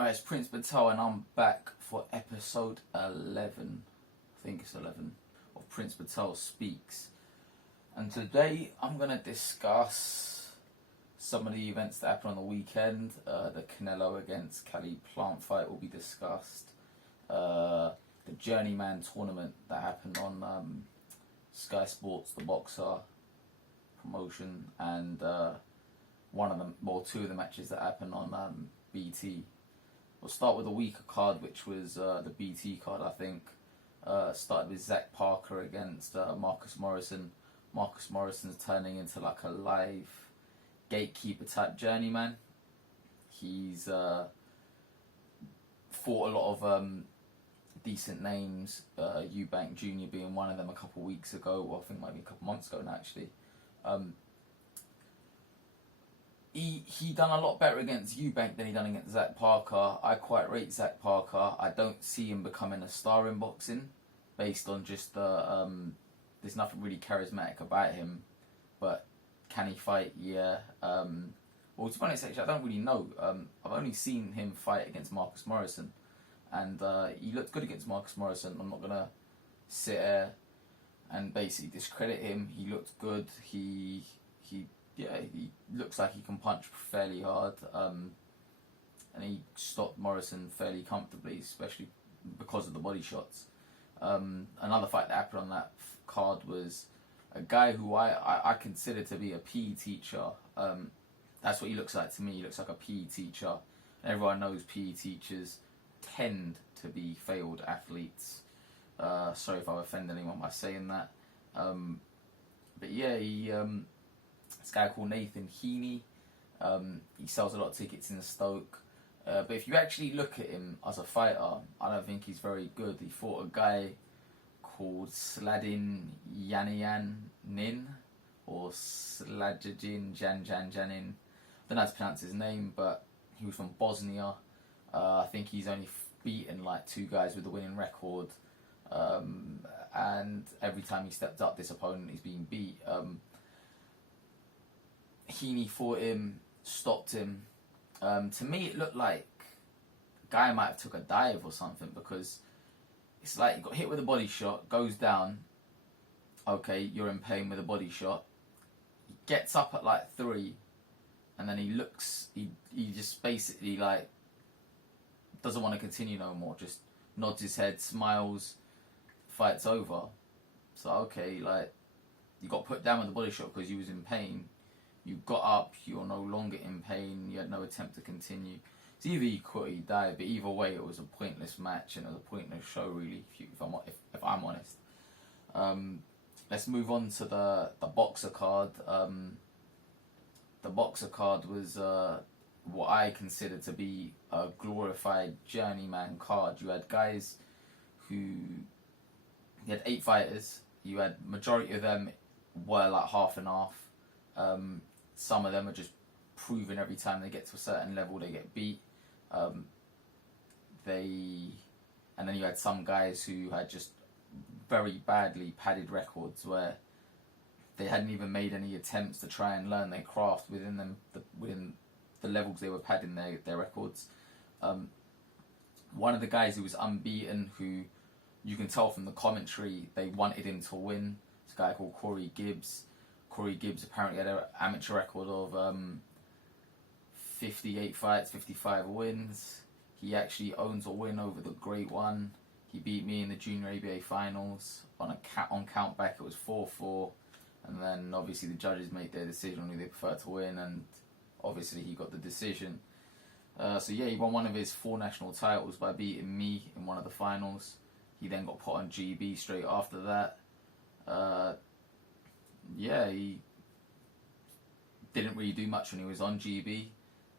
Alright, it's Prince Patel and I'm back for episode 11, I think it's 11, of Prince Patel Speaks. And today I'm going to discuss some of the events that happened on the weekend. The Canelo against Cali Plant fight will be discussed. The Journeyman tournament that happened on Sky Sports, the boxer promotion, and one of them, well, two of the matches that happened on BT. We'll start with the weaker card, which was the BT card, I think. Started with Zach Parker against Marcus Morrison. Marcus Morrison's turning into like a live gatekeeper type journeyman. He's fought a lot of decent names, Eubank Jr. being one of them a couple of weeks ago, or I think maybe a couple months ago now actually. He done a lot better against Eubank than he done against Zach Parker. I quite rate Zach Parker. I don't see him becoming a star in boxing based on just the there's nothing really charismatic about him. But can he fight? Yeah. Well, to be honest, actually, I don't really know. I've only seen him fight against Marcus Morrison, and he looked good against Marcus Morrison. I'm not gonna sit there and basically discredit him. He looked good. He looks like he can punch fairly hard, and he stopped Morrison fairly comfortably, especially because of the body shots. Another fight that happened on that card was a guy who I consider to be a PE teacher. That's what he looks like to me. He looks like a PE teacher. And everyone knows PE teachers tend to be failed athletes. Sorry if I offend anyone by saying that. But yeah, this guy called Nathan Heaney. He sells a lot of tickets in Stoke. But if you actually look at him as a fighter, I don't think he's very good. He fought a guy called Sladan Janjanin, or Sladan Janjanin. I don't know how to pronounce his name, but he was from Bosnia. I think he's only beaten like two guys with a winning record. And every time he stepped up, this opponent he's been beat. Heaney fought him, stopped him. To me, it looked like the guy might have took a dive or something, because it's like he got hit with a body shot, goes down. Okay, you're in pain with a body shot. He gets up at like 3, and then he looks. He just basically like doesn't want to continue no more. Just nods his head, smiles, fight's over. So okay, like you got put down with a body shot because you was in pain. You got up, you're no longer in pain, you had no attempt to continue. It's either you quit or you die, but either way it was a pointless match and it was a pointless show really, if I'm honest. Let's move on to the boxer card. The boxer card was what I consider to be a glorified journeyman card. You had guys you had 8 fighters, you had majority of them were like half and half. Some of them are just proven every time they get to a certain level they get beat. And then you had some guys who had just very badly padded records where they hadn't even made any attempts to try and learn their craft within the levels they were padding their records. One of the guys who was unbeaten, who you can tell from the commentary they wanted him to win, this guy called Corey Gibbs. Corey Gibbs apparently had an amateur record of 58 fights, 55 wins. He actually owns a win over the Great One. He beat me in the Junior ABA Finals. On count back it was 4-4. And then obviously the judges made their decision on who they prefer to win, and obviously he got the decision. So yeah, he won one of his 4 national titles by beating me in one of the finals. He then got put on GB straight after that. Yeah, he didn't really do much when he was on GB,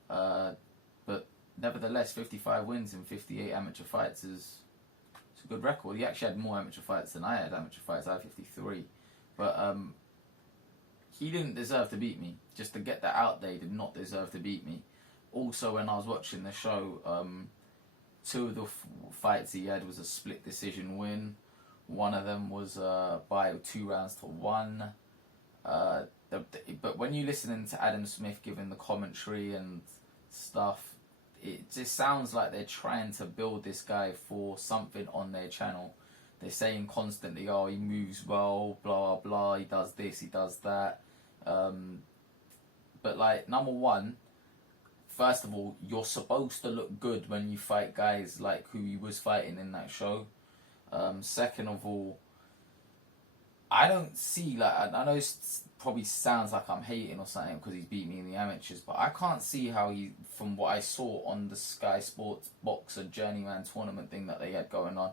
but nevertheless, 55 wins in 58 amateur fights is a good record. He actually had more amateur fights than I had amateur fights. I had 53, but he didn't deserve to beat me. Just to get that out there, he did not deserve to beat me. Also, when I was watching the show, 2 of the fights he had was a split decision win. One of them was by 2 rounds to 1. But when you listening to Adam Smith giving the commentary and stuff, it just sounds like they're trying to build this guy for something on their channel. They're saying constantly, oh, he moves well, blah, blah, he does this, he does that. But, like, number one, first of all, you're supposed to look good when you fight guys like who he was fighting in that show. Second of all, I don't see, like, I know it probably sounds like I'm hating or something because he's beat me in the amateurs, but I can't see how he, from what I saw on the Sky Sports Boxer Journeyman tournament thing that they had going on,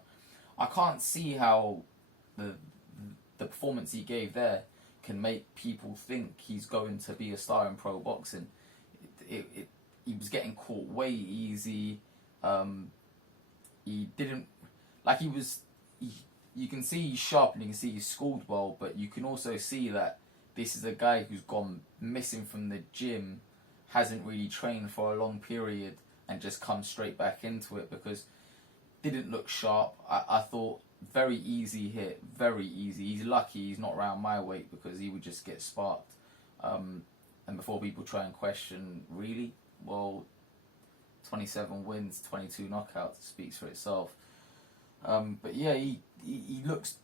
I can't see how the performance he gave there can make people think he's going to be a star in pro boxing. He was getting caught way easy. He didn't, like, you can see he's sharp and you can see he's schooled well, but you can also see that this is a guy who's gone missing from the gym, hasn't really trained for a long period, and just come straight back into it because didn't look sharp. I thought very easy hit, very easy. He's lucky he's not around my weight because he would just get sparked. And before people try and question, really? Well, 27 wins, 22 knockouts speaks for itself. But yeah, he looks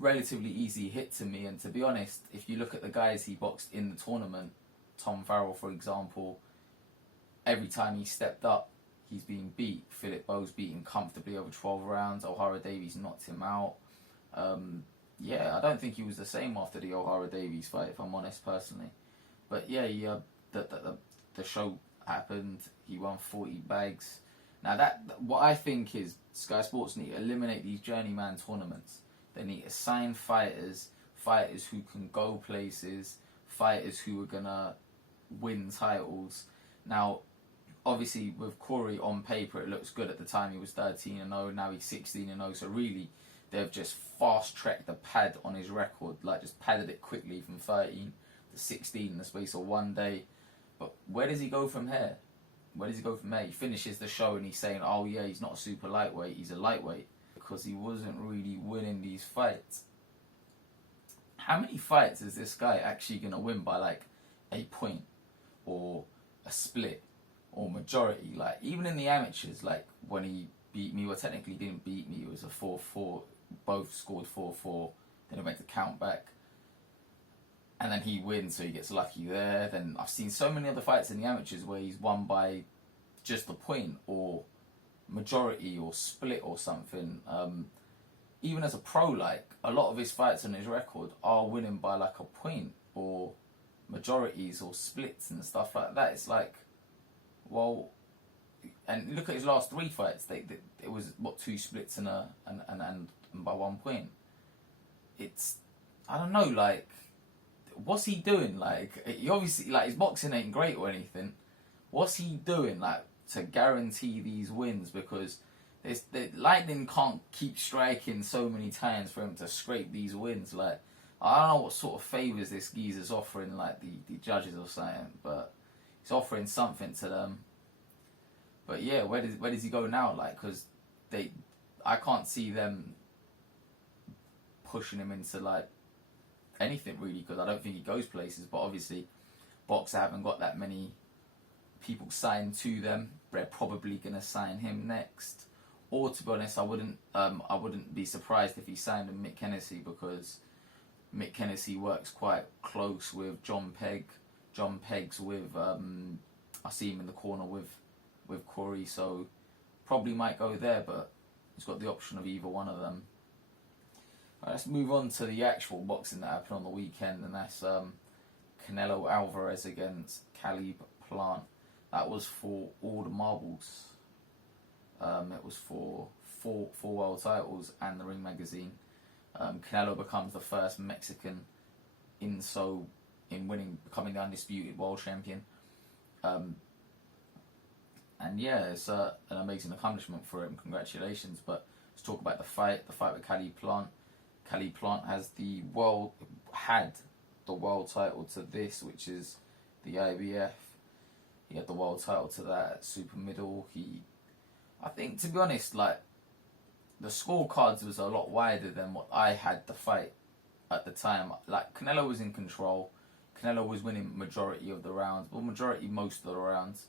relatively easy hit to me, and to be honest, if you look at the guys he boxed in the tournament, Tom Farrell for example, every time he stepped up, he's been beat. Philip Bowes beat him comfortably over 12 rounds. O'Hara Davies knocked him out. Yeah, I don't think he was the same after the O'Hara Davies fight, if I'm honest, personally. But yeah, the show happened. He won 40 bags. Now, what I think is Sky Sports need to eliminate these journeyman tournaments. They need to sign fighters who can go places, fighters who are going to win titles. Now, obviously, with Corey on paper, it looks good. At the time, he was 13-0. Now he's 16-0. So really, they've just fast-tracked the pad on his record. Like, just padded it quickly from 13 to 16 in the space of one day. But where does he go from here? Where does he go from there? He finishes the show and he's saying, oh yeah, he's not a super lightweight, he's a lightweight. Because he wasn't really winning these fights. How many fights is this guy actually going to win by like a point or a split or majority? Like, even in the amateurs, like when he beat me, well, technically he didn't beat me, it was a 4-4, both scored 4-4, then it went to count back. And then he wins, so he gets lucky there. Then I've seen so many other fights in the amateurs where he's won by just a point or majority or split or something. Even as a pro, like, a lot of his fights on his record are winning by like a point or majorities or splits and stuff like that. It's like, well, and look at his last 3 fights. It was what, 2 splits and by 1 point. It's, I don't know, like, what's he doing? Like, he obviously, like, his boxing ain't great or anything. What's he doing, like, to guarantee these wins? Because the Lightning can't keep striking so many times for him to scrape these wins. Like, I don't know what sort of favours this geezer's offering, like the judges or something, but he's offering something to them. But yeah, where does he go now? Like, because I can't see them pushing him into like anything really, because I don't think he goes places. But obviously, Boxer haven't got that many people signed to them. They're probably gonna sign him next. Or to be honest, I wouldn't be surprised if he signed Mick Hennessy, because Mick Hennessy works quite close with John Pegg. John Pegg's with I see him in the corner with Corey, so probably might go there, but he's got the option of either one of them. Right, let's move on to the actual boxing that happened on the weekend, and that's Canelo Álvarez against Caleb Plant. That was for all the marbles. It was for four world titles and the Ring magazine. Canelo becomes the first Mexican in becoming the undisputed world champion. And yeah, it's an amazing accomplishment for him. Congratulations. But let's talk about the fight with Caleb Plant. Caleb Plant had the world title to this, which is the IBF. He had the world title to that at super middle. I think, to be honest, like, the scorecards was a lot wider than what I had the fight at the time. Like, Canelo was in control. Canelo was winning majority of the rounds, well, majority most of the rounds.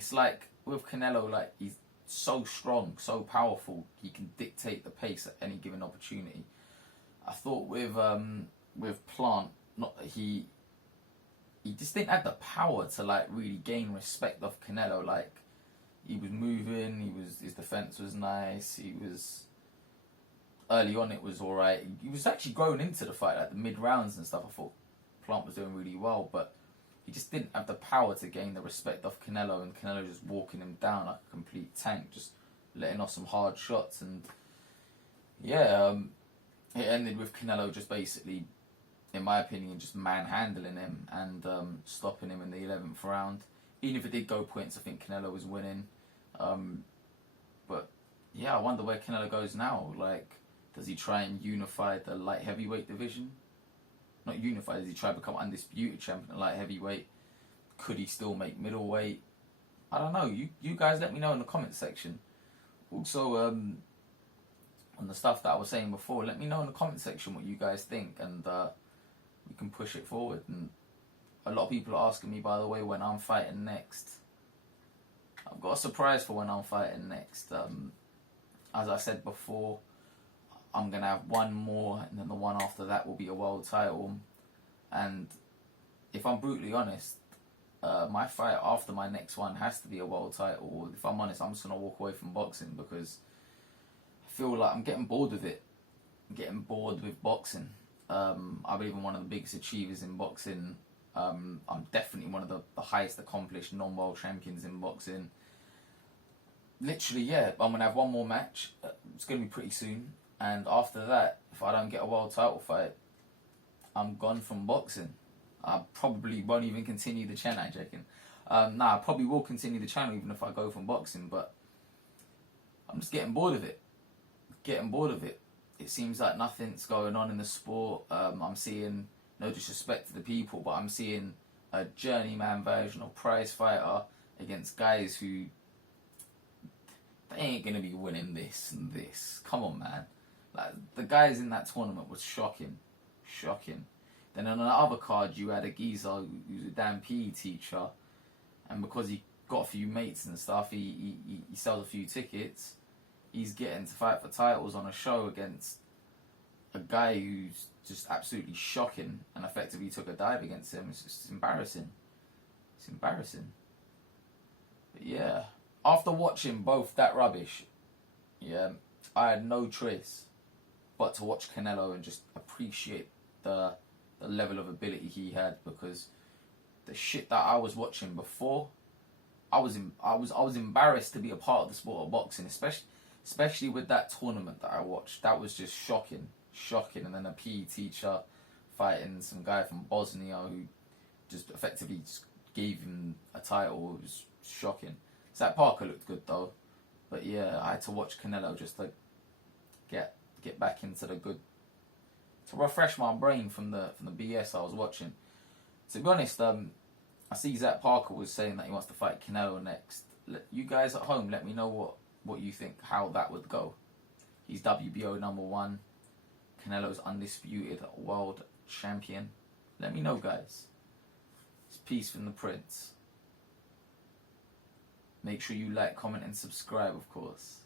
it's like with Canelo, like he's so strong, so powerful, he can dictate the pace at any given opportunity. I thought with Plant, not he just didn't have the power to like really gain respect of Canelo. Like he was moving, his defense was nice. He was early on, it was all right. He was actually growing into the fight, like the mid rounds and stuff. I thought Plant was doing really well, but he just didn't have the power to gain the respect of Canelo, and Canelo just walking him down like a complete tank, just letting off some hard shots. And yeah, it ended with Canelo just basically, in my opinion, just manhandling him and stopping him in the 11th round. Even if it did go points, I think Canelo was winning. But yeah, I wonder where Canelo goes now. Like, does he try and unify the light heavyweight division? Not unify, does he try to become undisputed champion at light heavyweight? Could he still make middleweight? I don't know. You guys let me know in the comment section. Also, on the stuff that I was saying before, let me know in the comment section what you guys think, and we can push it forward. And a lot of people are asking me, by the way, when I'm fighting next. I've got a surprise for when I'm fighting next. As I said before, I'm going to have one more, and then the one after that will be a world title. And if I'm brutally honest, my fight after my next one has to be a world title. If I'm honest, I'm just going to walk away from boxing because I feel like I'm getting bored with it. I'm getting bored with boxing. I believe I'm one of the biggest achievers in boxing. I'm definitely one of the highest accomplished non-world champions in boxing. Literally, yeah, I'm going to have one more match. It's going to be pretty soon. And after that, if I don't get a world title fight, I'm gone from boxing. I probably won't even continue the channel, I'm joking. I probably will continue the channel even if I go from boxing, but I'm just getting bored of it. It seems like nothing's going on in the sport. I'm seeing, no disrespect to the people, but I'm seeing a journeyman version of prize fighter against guys who, they ain't going to be winning this and this. Come on, man. Like, the guys in that tournament was shocking. Then on the other card, you had a geezer who's a damn PE teacher, and because he got a few mates and stuff, he sells a few tickets. He's getting to fight for titles on a show against a guy who's just absolutely shocking and effectively took a dive against him. It's just embarrassing. It's embarrassing. But yeah, after watching both that rubbish, yeah, I had no choice but to watch Canelo and just appreciate the level of ability he had, because the shit that I was watching before, I was embarrassed to be a part of the sport of boxing, especially with that tournament that I watched. That was just shocking. And then a PE teacher fighting some guy from Bosnia who just effectively just gave him a title. It was shocking. Zach Parker looked good though, but yeah, I had to watch Canelo just to get back into the good, to refresh my brain from the BS I was watching. To be honest, I see Zach Parker was saying that he wants to fight Canelo next. You guys at home, let me know what you think, how that would go. He's WBO #1. Canelo's undisputed world champion. Let me know, guys. It's peace from the Prince. Make sure you like, comment and subscribe, of course.